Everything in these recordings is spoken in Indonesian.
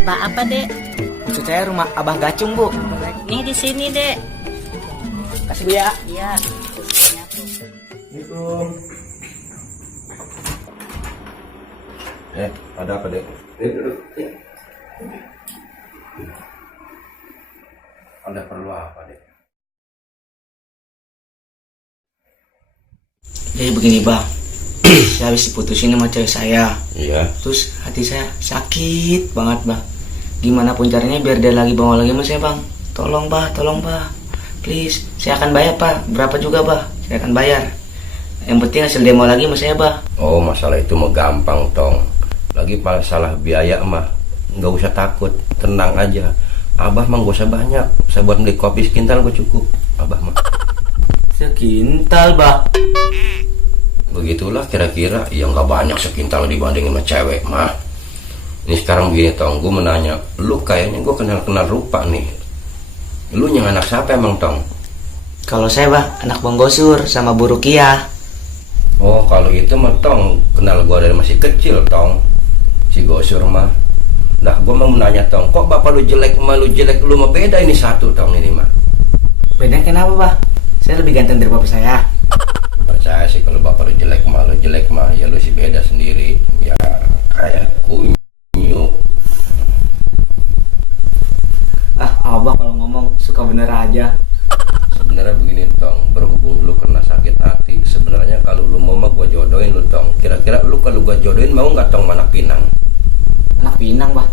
Abah apa, Dek? Maksud saya rumah Abah Gacung, Bu. Nih di sini, Dek. Kasih, Bu, ya. Iya. Assalamualaikum. Ada apa, Dek? Duduk. Ada perlu apa, Dek? Jadi begini, Bah. Saya habis diputusin sama cewek saya. Iya. Terus hati saya sakit banget, Bah. Gimana pun caranya biar dia lagi bangun lagi sama saya, Bang. Tolong, Bah. Please, saya akan bayar, Pak. Berapa juga, Bah? Saya akan bayar. Yang penting hasil demo lagi sama saya, Bah. Oh, masalah itu mah gampang, Tong. Lagi masalah biaya mah nggak usah takut, tenang aja. Abah mah nggak usah banyak. Saya buat beli kopi sekintal gue cukup. Abah mah. Sekintal, Bah. Begitulah kira-kira, ya nggak banyak sekintal dibandingin sama cewek mah. Ini sekarang begini, Tong, gue menanya, lu kayaknya gue kenal rupa nih. Lu yang anak siapa emang, Tong? Kalau saya, Bah, anak Bang Gosur sama Bu Rukiah. Oh, kalau itu mah, Tong, kenal gue dari masih kecil, Tong. Si Gosur mah. Nah, gue mau menanya, Tong, kok bapak lu jelek sama lu jelek, lu mah beda ini satu, Tong, ini mah. Beda kenapa, Bah? Saya lebih ganteng dari bapak saya. Percaya sih kalau bapak lu jelek mah, ya lu sih beda sendiri. Ya kayak kunyu. Abah kalau ngomong suka bener aja. Sebenarnya begini, Tong, berhubung lu kena sakit hati, sebenarnya kalau lu mau mah gua jodohin lu, Tong. Kira-kira lu kalau gua jodohin mau nggak, Tong, anak Pinang? Anak Pinang, Bah.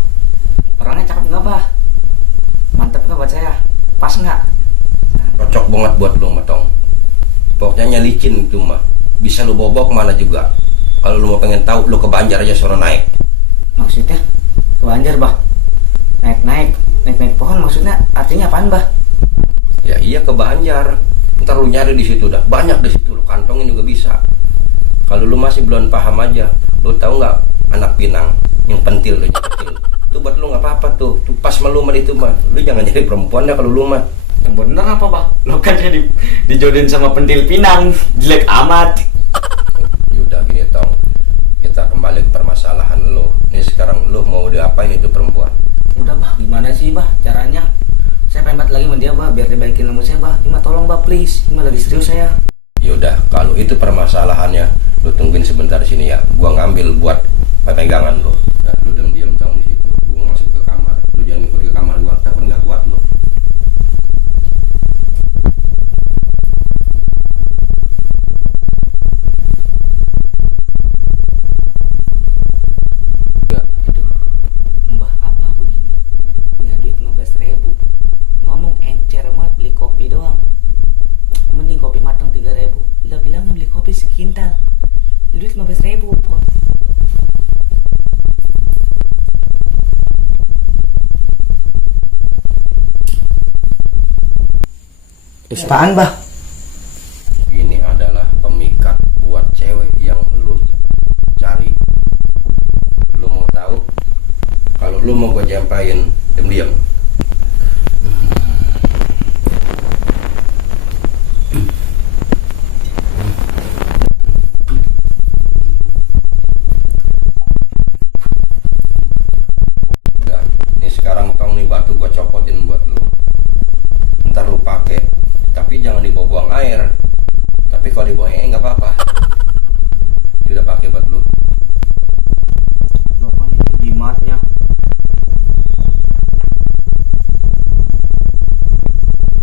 Orangnya cakep nggak, Bah? Mantep nggak buat saya? Pas nggak? Cocok banget buat lu mah, Tong. Pokoknya licin itu mah. Bisa lu bawa kemana juga. Kalau lu mau pengen tahu, lu ke Banjar aja suruh naik. Maksudnya? Ke Banjar, Bah? Naik pohon maksudnya artinya apaan, Bah? Ya iya, ke Banjar. Ntar lu nyari di situ dah. Banyak di situ, lu kantongin juga bisa. Kalau lu masih belum paham aja, lu tahu nggak anak Pinang yang pentil lu pentil. Itu buat lu nggak apa-apa tuh. Tuh pas malu itu mah. Lu jangan jadi perempuan dah kalau lu mah. Yang bener apa, Bah? Lo kan saya dijodohin sama pentil Pinang. Jelek amat. Yaudah gini, Tong. Kita kembali ke permasalahan lu. Ini sekarang lu mau diapain itu perempuan? Udah, Bah, gimana sih, Bah, caranya? Saya pengen banget lagi sama dia, Bah, biar dia baikin sama saya, Bah. Cuma tolong, Bah, please. Cuma lagi serius saya. Yaudah, kalau itu permasalahannya, lu tungguin sebentar di sini ya. Gua ngambil buat pegangan lu. Nah, lu diam-diam, Tong, di situ. Gua masuk ke kamar. Lu jangan ikut ke kamar gua, takut nggak kuat lu. Mbah apa begini? Punya duit 15.000. Ngomong encer banget beli kopi doang. Mending kopi matang 3.000. Lah bilang beli kopi sekintal. Duit 15.000. Apaan, Bah? Ini adalah pemikat buat cewek yang lu cari. Lu mau tahu? Kalau lu mau gue jampain, diam-diam. Udah, ini sekarang, Tong, nih batu gue copotin buat lu. Ntar lu pakai, tapi jangan dibuang air. Tapi kalau dibuang air nggak apa-apa. Ya udah, pakai buat lu. Loh, kan ini jimatnya.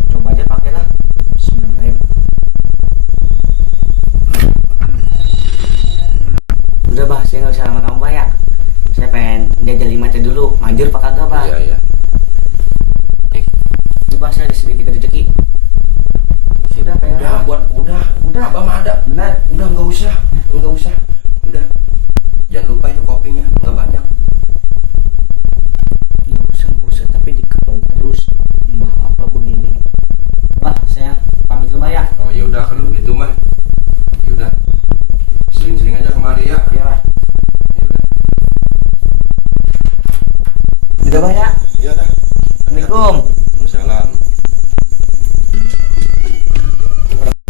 Coba aja pakailah. Bismillahirrahmanirrahim. Udah, Bah, saya nggak usah lama-lama, Bah, ya. Saya pengen jajal jimatnya dulu. Manjur pak kagak, Bah? Iya, iya. Ini, Bah, saya ada sedikit rezeki. Sudah, pengen. Udah, Abah mah ada. Benar. Udah, nggak usah. Udah. Jangan lupa itu kopinya, nggak banyak. Nggak usah, tapi dikepung terus. Mbah apa begini? Bah, saya pamit dulu, Bah, ya. Oh ya udah, kalau gitu mah. Ya udah. Sering-sering aja kemari ya. Iya, Bah. Ya udah. Udah, Bah, ya. Iya dah. Assalamualaikum. Waalaikumsalam.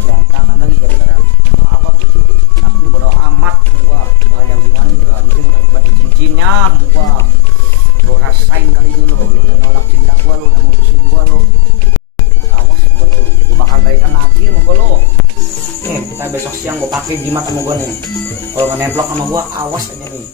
Berantakan lagi gara-gara apa begitu? Tapi bodo amat, gua bayar gimana juga, nanti mau dapat cincinnya, gua rasain. kita besok siang gue pakai jimat sama gue nih. Kalau nggak nemplok sama gue, awas aja nih.